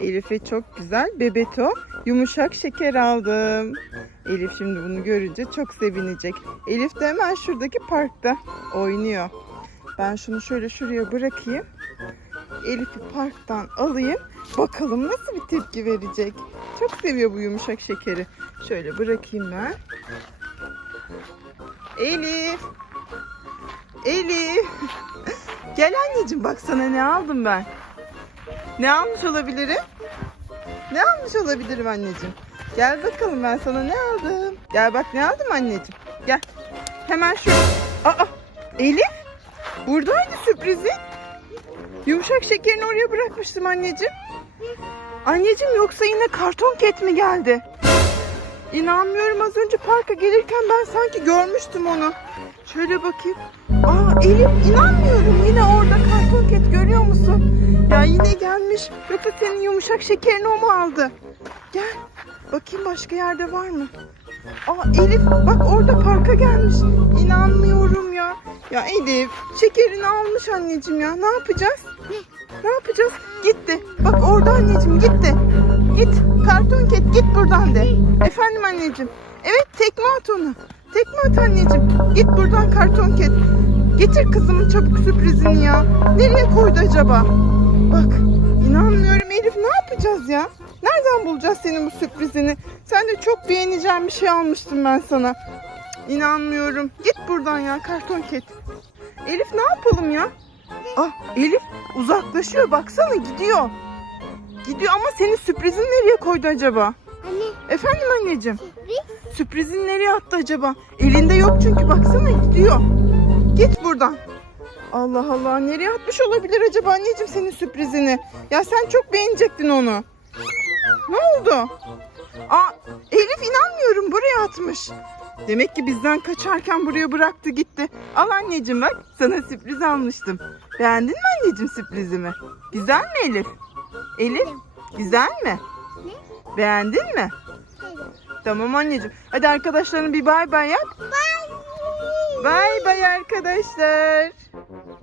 Elif'e çok güzel bebeto yumuşak şeker aldım. Elif şimdi bunu görünce çok sevinecek. Elif de hemen şuradaki parkta oynuyor. Ben şunu şöyle şuraya bırakayım. Elif'i parktan alayım. Bakalım nasıl bir tepki verecek. Çok seviyor bu yumuşak şekeri. Şöyle bırakayım ben. Elif. Elif. Gel anneciğim bak sana ne aldım ben. Ne almış olabilirim? Ne almış olabilirim anneciğim? Gel bakalım ben sana ne aldım. Gel bak ne aldım anneciğim. Gel. Hemen şu. Aa Elif. Buradaydı sürprizin. Yumuşak şekerini oraya bırakmıştım anneciğim. Anneciğim yoksa yine karton ket mi geldi? İnanmıyorum az önce parka gelirken ben sanki görmüştüm onu. Şöyle bakayım. Aa Elif inanmıyorum yine orada karton ket görüyor musun? Ya yine gelmiş. Yoksa senin yumuşak şekerini o mu aldı? Gel. Bakayım başka yerde var mı? Aa Elif bak orada parka gelmiş. İnanmıyorum ya. Ya Elif şekerini almış anneciğim ya. Ne yapacağız? Ne yapacağız? Gitti. Bak orada anneciğim gitti. Git. Karton ket git buradan de. Efendim anneciğim. Evet tekme at onu. Tekme at anneciğim. Git buradan karton ket. Getir kızımın çabuk sürprizini ya. Nereye koydu acaba? Bak inanmıyorum Elif ne yapacağız ya? Nereden bulacağız senin bu sürprizini? Sen de çok beğeneceğin bir şey almıştım ben sana. İnanmıyorum. Git buradan ya karton ket. Elif ne yapalım ya? Ah Elif uzaklaşıyor baksana gidiyor. Gidiyor ama senin sürprizin nereye koydu acaba? Anne Efendim anneciğim? sürpriz. Sürprizin nereye attı acaba? Elinde yok çünkü baksana gidiyor. Git buradan. Allah Allah nereye atmış olabilir acaba anneciğim senin sürprizini? Ya sen çok beğenecektin onu. Ne oldu? Aa Elif inanmıyorum buraya atmış. Demek ki bizden kaçarken buraya bıraktı gitti. Al anneciğim bak sana sürpriz almıştım. Beğendin mi anneciğim sürprizimi? Güzel mi Elif? Elif güzel mi? Beğendin mi? Tamam anneciğim. Hadi arkadaşlarına bir bay bay yap. Bye. Bay bay arkadaşlar.